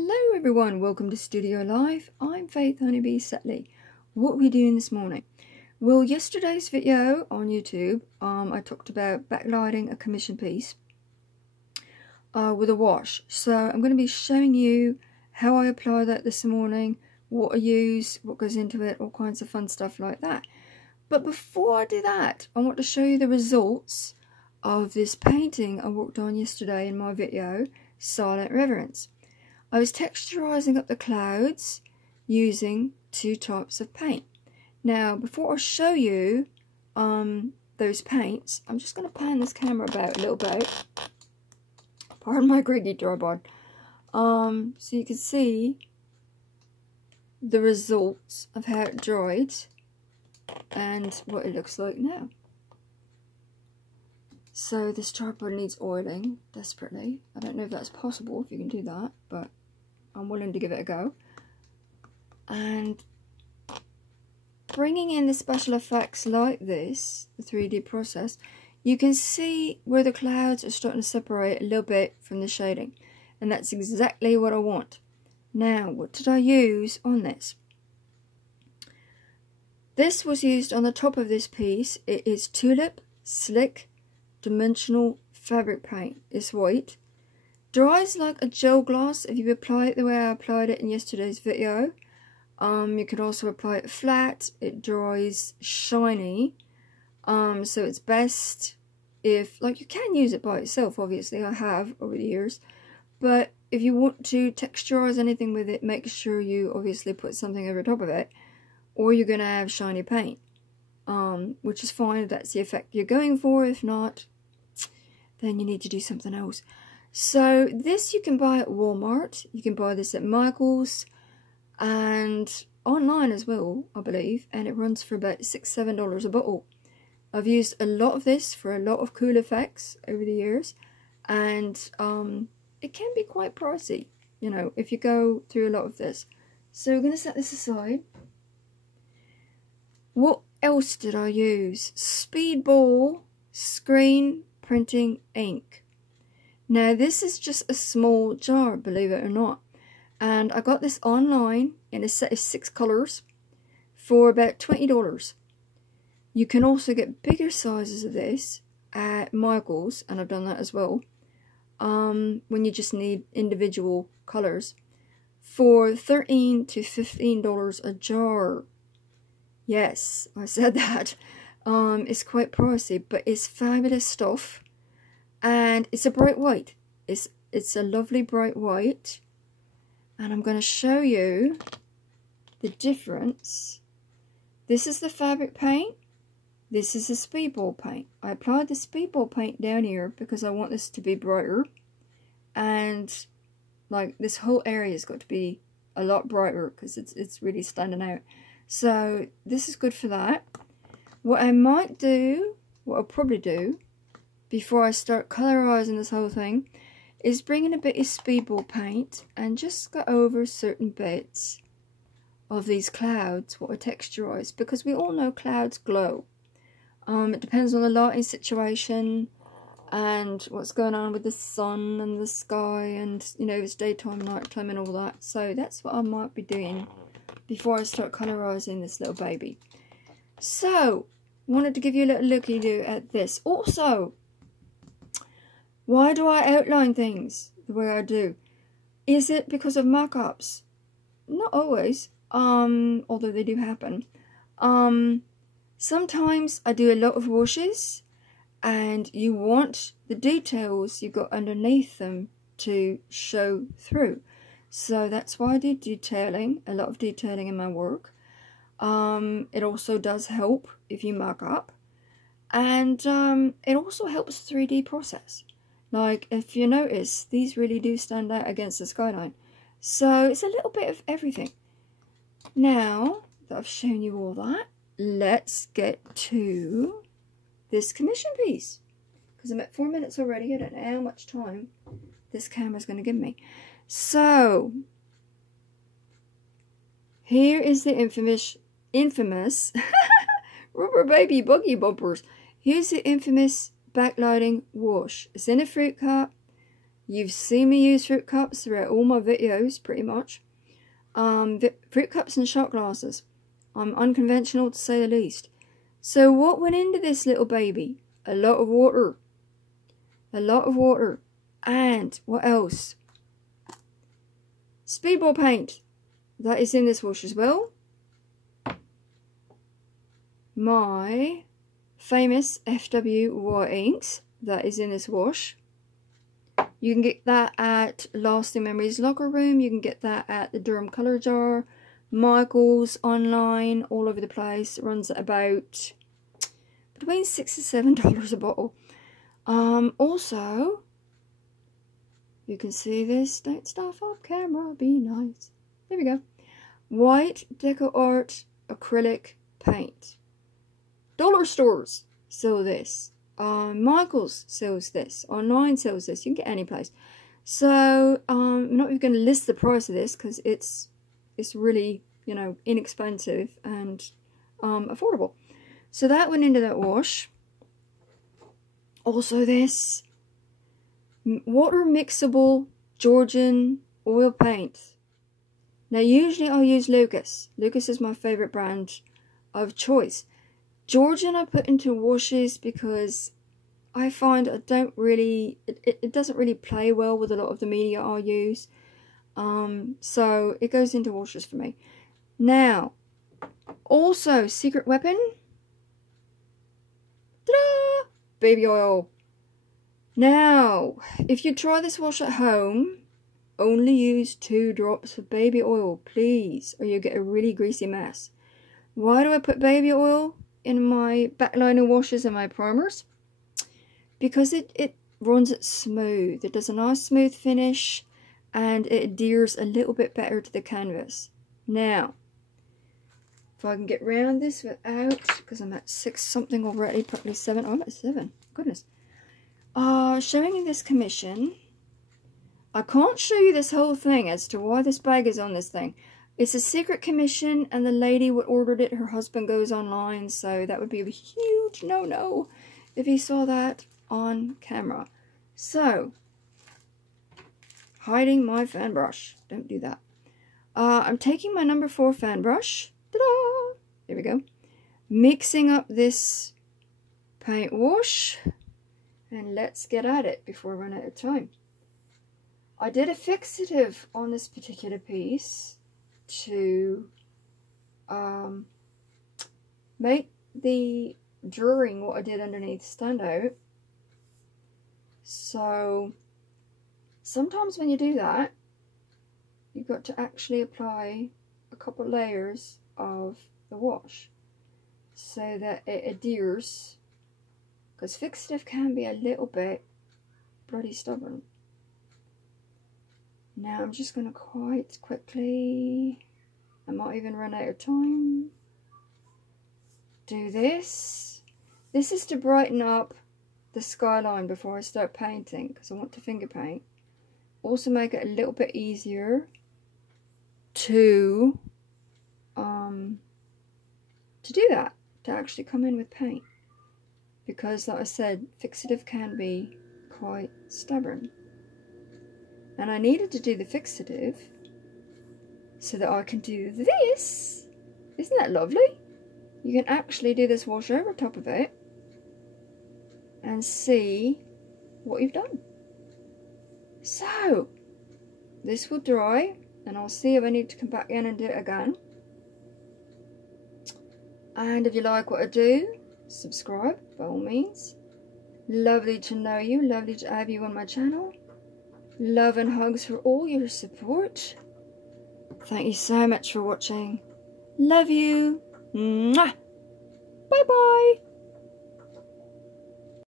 Hello everyone, welcome to Studiolife. I'm Faith Honeybee Setley. What are we doing this morning? Well, yesterday's video on YouTube, I talked about backlighting a commission piece with a wash. So I'm going to be showing you how I apply that this morning, what I use, what goes into it, all kinds of fun stuff like that. But before I do that, I want to show you the results of this painting I worked on yesterday in my video, Silent Reverence. I was texturizing up the clouds using two types of paint. Now, before I show you those paints, I'm just going to pan this camera about a little bit. Pardon my greedy tripod. So you can see the results of how it dried and what it looks like now. So this tripod needs oiling desperately. I don't know if that's possible, if you can do that, but I'm willing to give it a go. And bringing in the special effects like this, the 3D process, you can see where the clouds are starting to separate a little bit from the shading. And that's exactly what I want. Now, what did I use on this? This was used on the top of this piece. It is Tulip Slick Dimensional Fabric Paint. It's white. Dries like a gel gloss if you apply it the way I applied it in yesterday's video. You can also apply it flat. It dries shiny. So it's best if, like, you can use it by itself, obviously. I have over the years. But if you want to texturize anything with it, make sure you obviously put something over top of it, or you're going to have shiny paint. Which is fine if that's the effect you're going for. If not, then you need to do something else. So this you can buy at Walmart. You can buy this at Michael's and online as well, I believe. And it runs for about $6–7 a bottle. I've used a lot of this for a lot of cool effects over the years. And it can be quite pricey, you know, if you go through a lot of this. So we're going to set this aside. What else did I use? Speedball screen printing ink. Now this is just a small jar, believe it or not, and I got this online in a set of 6 colors for about $20. You can also get bigger sizes of this at Michael's, and I've done that as well, when you just need individual colors, for $13 to $15 a jar. Yes, I said that. It's quite pricey, but it's fabulous stuff. And it's a bright white. It's a lovely bright white. And I'm going to show you the difference. This is the fabric paint. This is the speedball paint. I applied the speedball paint down here because I want this to be brighter. And like this whole area has got to be a lot brighter because it's really standing out. So this is good for that. What I might do, what I'll probably do, before I start colorizing this whole thing, is bring in a bit of speedball paint and just go over certain bits of these clouds, what I texturize, because we all know clouds glow. It depends on the lighting situation and what's going on with the sun and the sky and, you know, it's daytime, nighttime and all that. So that's what I might be doing before I start colorizing this little baby. So, wanted to give you a little looky-do at this. Also, why do I outline things the way I do? Is it because of mock-ups? Not always, although they do happen. Sometimes I do a lot of washes, and you want the details you've got underneath them to show through. So that's why I do detailing, a lot of detailing in my work. It also does help if you mark up. And it also helps 3D process. Like, if you notice, these really do stand out against the skyline. So it's a little bit of everything. Now that I've shown you all that, let's get to this commission piece. Because I'm at 4 minutes already. I don't know how much time this camera's going to give me. So, here is the infamous rubber baby buggy bumpers. Here's the infamous backlighting wash. It's in a fruit cup. You've seen me use fruit cups throughout all my videos, pretty much. Fruit cups and shot glasses. I'm unconventional to say the least. So what went into this little baby? A lot of water. A lot of water. And what else? Speedball paint. That is in this wash as well. My famous FWY inks. That is in this wash. You can get that at Lasting Memories Locker Room. You can get that at the Durham Colour Jar. Michael's online, all over the place. It runs at about between $6 and $7 a bottle. Also, you can see this. Don't stuff off camera, be nice. There we go. White Deco Art acrylic paint. Dollar stores sell this. Michael's sells this. Online sells this. You can get any place. So I'm not even going to list the price of this because it's really, you know, inexpensive and affordable. So that went into that wash. Also this water mixable Georgian oil paint. Now usually I'll use Lucas. Lucas is my favourite brand of choice. Georgian I put into washes because I find I don't really, it doesn't really play well with a lot of the media I use. So it goes into washes for me. Now, also secret weapon. Ta-da! Baby oil. Now, if you try this wash at home, only use 2 drops of baby oil, please, or you'll get a really greasy mess. Why do I put baby oil in my backliner washes and my primers? Because it runs it smooth. It does a nice smooth finish and it adheres a little bit better to the canvas. Now, if I can get round this without, because I'm at 6 something already, probably 7. Oh, I'm at 7. Goodness. Showing you this commission. I can't show you this whole thing as to why this bag is on this thing. It's a secret commission, and the lady who ordered it, her husband goes online, so that would be a huge no-no if he saw that on camera. So, hiding my fan brush. Don't do that. I'm taking my number 4 fan brush. Ta-da! There we go. Mixing up this paint wash, and let's get at it before I run out of time. I did a fixative on this particular piece to make the drawing what I did underneath stand out. So sometimes when you do that, you've got to actually apply a couple layers of the wash so that it adheres, because fixative can be a little bit bloody stubborn. Now I'm just going to quite quickly, I might even run out of time, do this. This is to brighten up the skyline before I start painting, because I want to finger paint. Also make it a little bit easier to do that, to actually come in with paint. Because like I said, fixative can be quite stubborn. And I needed to do the fixative so that I can do this. Isn't that lovely? You can actually do this wash over top of it and see what you've done. So, this will dry, and I'll see if I need to come back in and do it again. And if you like what I do, subscribe by all means. Lovely to know you, lovely to have you on my channel. Love and hugs for all your support. Thank you so much for watching. Love you. Mwah. Bye bye.